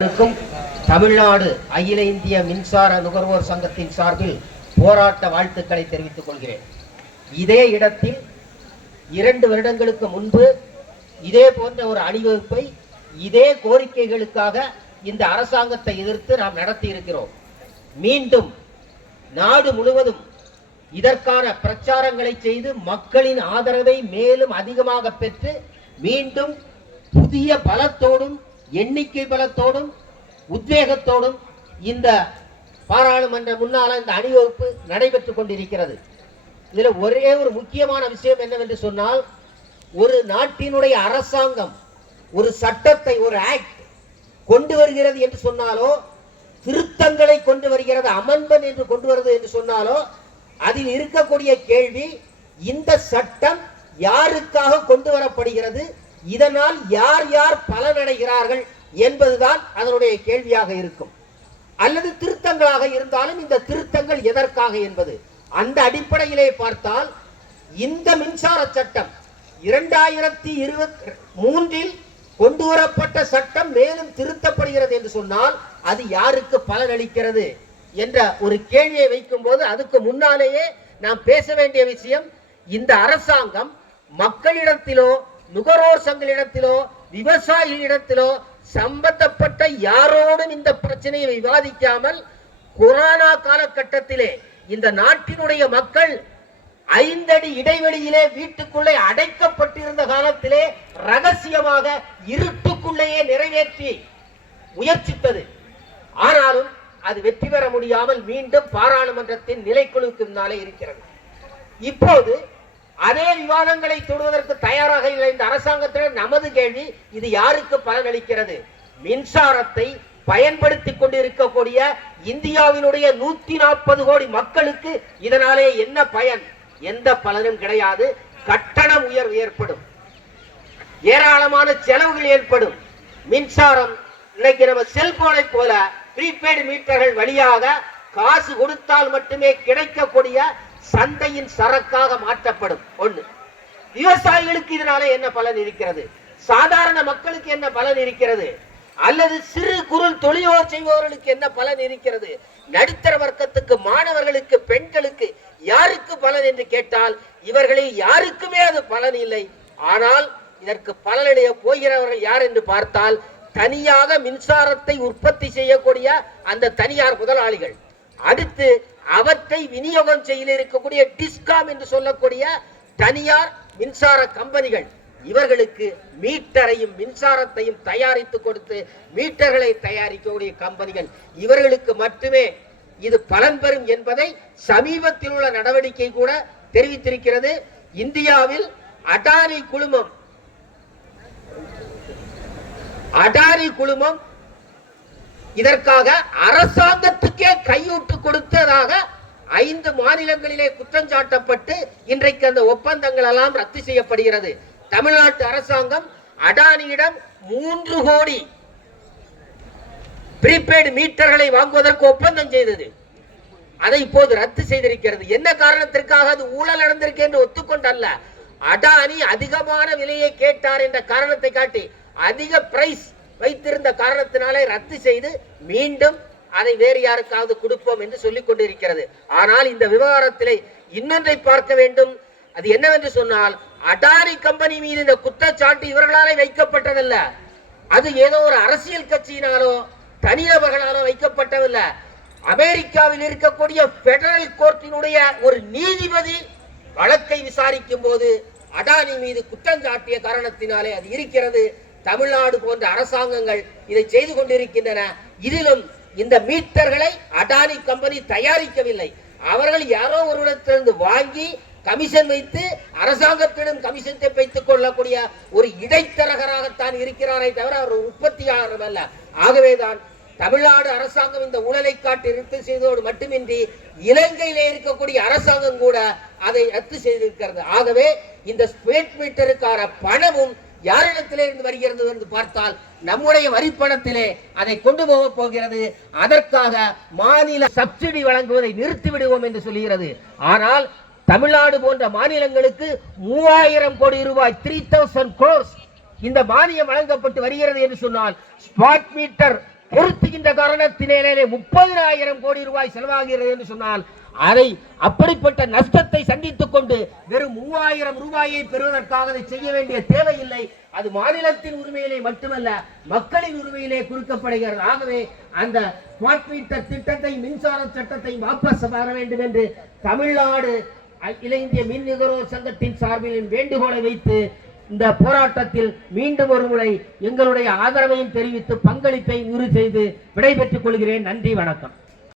தமிழ்நாடு அகில இந்திய மின்சார நுகர்வோர் சங்கத்தின் சார்பில் போராட்ட வாழ்த்துக்களை தெரிவித்துக் கொள்கிறேன். இதே இடத்தில் 2 வருடங்களுக்கு முன்பு இதே போன்ற ஒரு அணிவகுப்பை இதே கோரிக்கைகளுக்காக இந்த அரசாங்கத்தை எதிர்த்து நாம் நடத்தி இருக்கிறோம். மீண்டும் நாடு முழுவதும் இதற்கான பிரச்சாரங்களை செய்து மக்களின் ஆதரவை மேலும் அதிகமாக பெற்று மீண்டும் புதிய பலத்தோடும் எண்ணிக்கை பலத்தோடும் உத்வேகத்தோடும் இந்த பாராளுமன்ற முன்னால இந்த அணிவகுப்பு நடைபெற்றுக் கொண்டிருக்கிறது. இதுல ஒரே ஒரு முக்கியமான விஷயம் என்னவென்று சொன்னால், ஒரு நாட்டினுடைய அரசாங்கம் ஒரு சட்டத்தை, ஒரு ஆக்ட் கொண்டு வருகிறது என்று சொன்னாலோ, திருத்தங்களை கொண்டு வருகிறது, அமெண்ட்மென்ட் என்று கொண்டு வருகிறது என்று சொன்னாலோ, அதில் இருக்கக்கூடிய கேள்வி, இந்த சட்டம் யாருக்காக கொண்டு வரப்படுகிறது, இதனால் யார் யார் பலனடைகிறார்கள் என்பதுதான் அதனுடைய கேள்வியாக இருக்கும். அல்லது திருத்தங்களாக இருந்தாலும் இந்த திருத்தங்கள் எதற்காக என்பது. அந்த அடிப்படையிலே பார்த்தால் இந்த மின்சார சட்டம் 2023 கொண்டு வரப்பட்ட சட்டம் மேலும் திருத்தப்படுகிறது என்று சொன்னால் அது யாருக்கு பலனளிக்கிறது என்ற ஒரு கேள்வியை வைக்கும் போது, அதுக்கு முன்னாலேயே நாம் பேச வேண்டிய விஷயம், இந்த அரசாங்கம் மக்களிடத்திலோ, நுகர்வோர் சங்கங்களிடத்திலோ, விவசாயிகளிடத்திலோ சம்பந்தப்பட்ட யாரோடும் இந்த பிரச்சனையை விவாதிக்காமல், கொரோனா காலகட்டத்திலே இந்த நாட்டினுடைய மக்கள் 5 அடி இடைவெளியிலே வீட்டுக்குள்ளே அடைக்கப்பட்டிருந்த காலத்திலே ரகசியமாக இருட்டுக்குள்ளேயே நிறைவேற்றி முயற்சித்தது. ஆனாலும் அது வெற்றி பெற முடியாமல் மீண்டும் பாராளுமன்றத்தின் நிலைக்குழுக்கு முன்னாலே இருக்கிறது. இப்போது அதே விவாதங்களை தொடுவதற்கு தயாராக இல்லை இந்த அரசாங்கத்தினர். நமது கேள்வி, இது யாருக்கு பலனளிக்கிறது? மின்சாரத்தை பயன்படுத்திக் கொண்டிருக்கக்கூடிய இந்தியாவினுடைய 140 கோடி மக்களுக்கு இதனாலே என்ன பயன்? எந்த பலனும் கிடையாது. கட்டணம் உயர்வு ஏற்படும், ஏராளமான செலவுகள் ஏற்படும். மின்சாரம் இன்னைக்கு நம்ம செல்போனை போல ப்ரீபெய்டு மீட்டர்கள் வழியாக காசு கொடுத்தால் மட்டுமே கிடைக்கக்கூடிய சந்தையின் சரக்காக மாற்றப்படும். ஒண்ணு. விவசாயிகளுக்கு இதனால என்ன பலன் இருக்கிறது? சாதாரண மக்களுக்கு என்ன பலன் இருக்கிறது? அல்லது சிறு குறு தொழிலோர் செய்பவர்களுக்கு என்ன பலன் இருக்கிறது? நடுத்தர வர்க்கத்துக்கு, மாணவர்களுக்கு, பெண்களுக்கு யாருக்கு பலன் என்று கேட்டால் இவர்களில் யாருக்குமே அது பலன் இல்லை. ஆனால் இதற்கு பலனடைய போகிறவர்கள் யார் என்று பார்த்தால், தனியாக மின்சாரத்தை உற்பத்தி செய்யக்கூடிய அந்த தனியார் முதலாளிகள், அடுத்து அவற்றை விநியோகம் செய்ய இருக்கக்கூடிய டிஸ்காம் என்று சொல்லக்கூடிய தனியார் மின்சார கம்பெனிகள், இவர்களுக்கு மீட்டரையும் மின்சாரத்தையும் தயாரித்து கொடுத்து மீட்டர்களை தயாரிக்கக்கூடிய கம்பெனிகள், இவர்களுக்கு மட்டுமே இது பலன் பெறும் என்பதை சமீபத்தில் உள்ள நடவடிக்கை கூட தெரிவித்திருக்கிறது. இந்தியாவில் அடானி குழுமம் இதற்காக அரசாங்கத்துக்கே கையூட்டு கொடுத்ததாக 5 மாநிலங்களிலே குற்றம் சாட்டப்பட்டு இன்றைக்கு அந்த ஒப்பந்தங்கள் எல்லாம் ரத்து செய்யப்படுகிறது. தமிழ்நாட்டு அரசாங்கம் அடானியிடம் 3 கோடி ப்ரீபெய்டு மீட்டர்களை வாங்குவதற்கு ஒப்பந்தம் செய்தது. அதை இப்போது ரத்து செய்திருக்கிறது. என்ன காரணத்திற்காக? அது ஊழல் நடந்திருக்கு என்று ஒத்துக்கொண்டல்ல, அடானி அதிகமான விலையை கேட்டார் என்ற காரணத்தை காட்டி, அதிக பிரைஸ் வைத்திருந்த காரணத்தினாலே ரத்து செய்து மீண்டும் அதை வேறு யாருக்காவது கொடுப்போம் என்று சொல்லிக் கொண்டிருக்கிறது. ஆனால் இந்த விவகாரத்திலே இன்னொன்றை பார்க்க வேண்டும். அது என்னவென்று சொன்னால், அடானி கம்பெனி மீது இந்த குற்றச்சாட்டு இவர்களாலே வைக்கப்பட்டதல்ல. அது ஏதோ ஒரு அரசியல் கட்சியினாலோ தனிநபர்களாலோ வைக்கப்பட்டதல்ல. அமெரிக்காவில் இருக்கக்கூடிய பெடரல் கோர்ட்டினுடைய ஒரு நீதிபதி வழக்கை விசாரிக்கும் போது அடானி மீது குற்றம் சாட்டிய காரணத்தினாலே அது இருக்கிறது. தமிழ்நாடு போன்ற அரசாங்கங்கள் இதை செய்து கொண்டிருக்கின்றன. இதிலும் இந்த மீட்டர்களை அடானி கம்பெனி தயாரிக்கவில்லை. அவர்கள் யாரோ ஒரு இடத்திலிருந்து வாங்கி கமிஷன் வைத்து அரசாங்கத்திடம் கமிஷன் வைத்துக் கொள்ளக்கூடிய ஒரு இடைத்தரகராகத்தான் இருக்கிறாரே தவிர அவர் உற்பத்தியாளர் அல்ல. ஆகவேதான் தமிழ்நாடு அரசாங்கம் இந்த ஊழலை காட்டி ரத்து செய்ததோடு மட்டுமின்றி இலங்கையிலே இருக்கக்கூடிய அரசாங்கம் கூட அதை ரத்து செய்திருக்கிறது. ஆகவே இந்த ஸ்பீட் மீட்டருக்கான பணமும் யாரிடத்திலே இருந்து வருகிறது என்று பார்த்தால் நம்முடைய வரிப்பணத்திலே அதை கொண்டு போக போகிறது. அதற்காக மாநில சப்சிடி வழங்குவதை நிறுத்திவிடுவோம் என்று சொல்லுகிறது. ஆனால் தமிழ்நாடு போன்ற மாநிலங்களுக்கு 3000 கோடி ரூபாய் 3000 crores இந்த மானியம் வழங்கப்பட்டு வருகிறது என்று சொன்னால், ஸ்மார்ட் மீட்டர் பொருத்துகின்ற காரணத்தினாலே 30,000 கோடி ரூபாய் செலவாகிறது என்று சொன்னால் அதை அப்படிப்பட்ட நஷ்டத்தை சந்தித்துக் கொண்டு வெறும் 3,000 ரூபாயை பெறுவதற்காக அதை செய்ய வேண்டிய தேவையில்லை. அது மாநிலத்தின் உரிமையிலே மட்டுமல்ல, மக்களின் உரிமையிலே குறிக்கப்படுகிறது. ஆகவே அந்த ஸ்மார்ட் மீட்டர் திட்டத்தை, மின்சார சட்டத்தை வாபஸ் பெற வேண்டும் என்று தமிழ்நாடு அகில இந்திய மின் நுகர்வோர் சங்கத்தின் சார்பில் வேண்டுகோளை வைத்து இந்த போராட்டத்தில் மீண்டும் ஒரு முறை எங்களுடைய ஆதரவையும் தெரிவித்து பங்களிப்பை உறுதி செய்து விடைபெற்றுக் கொள்கிறேன். நன்றி, வணக்கம்.